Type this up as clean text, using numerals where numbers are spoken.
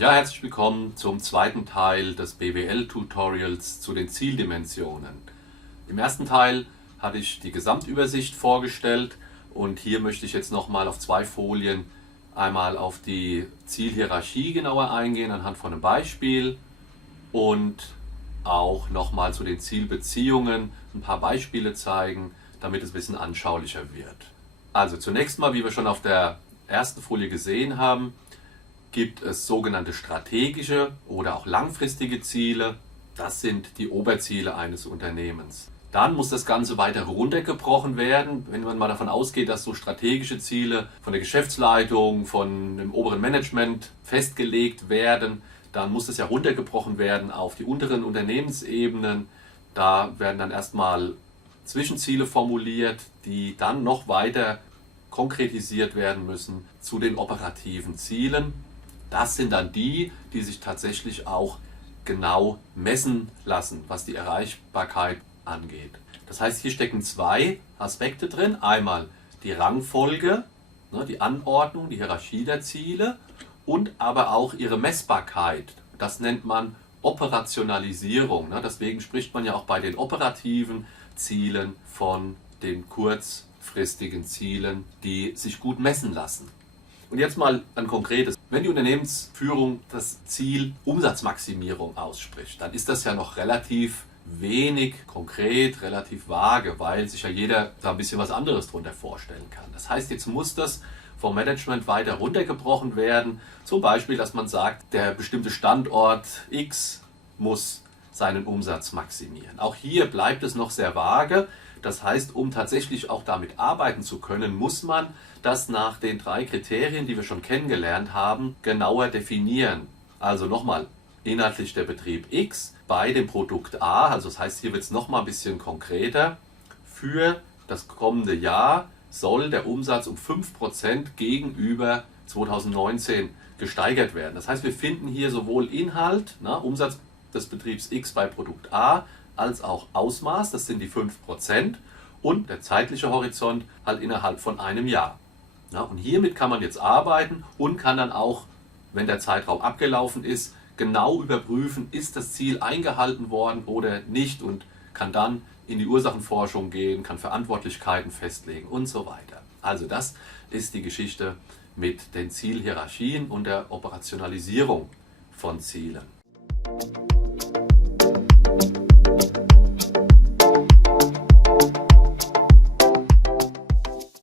Ja, herzlich willkommen zum zweiten Teil des BWL-Tutorials zu den Zieldimensionen. Im ersten Teil hatte ich die Gesamtübersicht vorgestellt und hier möchte ich jetzt nochmal auf zwei Folien einmal auf die Zielhierarchie genauer eingehen anhand von einem Beispiel und auch nochmal zu den Zielbeziehungen ein paar Beispiele zeigen, damit es ein bisschen anschaulicher wird. Also zunächst mal, wie wir schon auf der ersten Folie gesehen haben, gibt es sogenannte strategische oder auch langfristige Ziele. Das sind die Oberziele eines Unternehmens. Dann muss das Ganze weiter runtergebrochen werden, wenn man mal davon ausgeht, dass so strategische Ziele von der Geschäftsleitung, von dem oberen Management festgelegt werden. Dann muss das ja runtergebrochen werden auf die unteren Unternehmensebenen. Da werden dann erstmal Zwischenziele formuliert, die dann noch weiter konkretisiert werden müssen zu den operativen Zielen. Das sind dann die, die sich tatsächlich auch genau messen lassen, was die Erreichbarkeit angeht. Das heißt, hier stecken zwei Aspekte drin. Einmal die Rangfolge, die Anordnung, die Hierarchie der Ziele und aber auch ihre Messbarkeit. Das nennt man Operationalisierung. Deswegen spricht man ja auch bei den operativen Zielen von den kurzfristigen Zielen, die sich gut messen lassen. Und jetzt mal ein konkretes. Wenn die Unternehmensführung das Ziel Umsatzmaximierung ausspricht, dann ist das ja noch relativ wenig konkret, relativ vage, weil sich ja jeder da ein bisschen was anderes darunter vorstellen kann. Das heißt, jetzt muss das vom Management weiter runtergebrochen werden. Zum Beispiel, dass man sagt, der bestimmte Standort X muss seinen Umsatz maximieren. Auch hier bleibt es noch sehr vage. Das heißt, um tatsächlich auch damit arbeiten zu können, muss man das nach den drei Kriterien, die wir schon kennengelernt haben, genauer definieren. Also nochmal, inhaltlich der Betrieb X bei dem Produkt A, also das heißt, hier wird es nochmal ein bisschen konkreter. Für das kommende Jahr soll der Umsatz um 5% gegenüber 2019 gesteigert werden. Das heißt, wir finden hier sowohl Inhalt, Umsatz des Betriebs X bei Produkt A, als auch Ausmaß, das sind die 5%, und der zeitliche Horizont halt innerhalb von einem Jahr. Und hiermit kann man jetzt arbeiten und kann dann auch, wenn der Zeitraum abgelaufen ist, genau überprüfen, ist das Ziel eingehalten worden oder nicht, und kann dann in die Ursachenforschung gehen, kann Verantwortlichkeiten festlegen und so weiter. Also das ist die Geschichte mit den Zielhierarchien und der Operationalisierung von Zielen.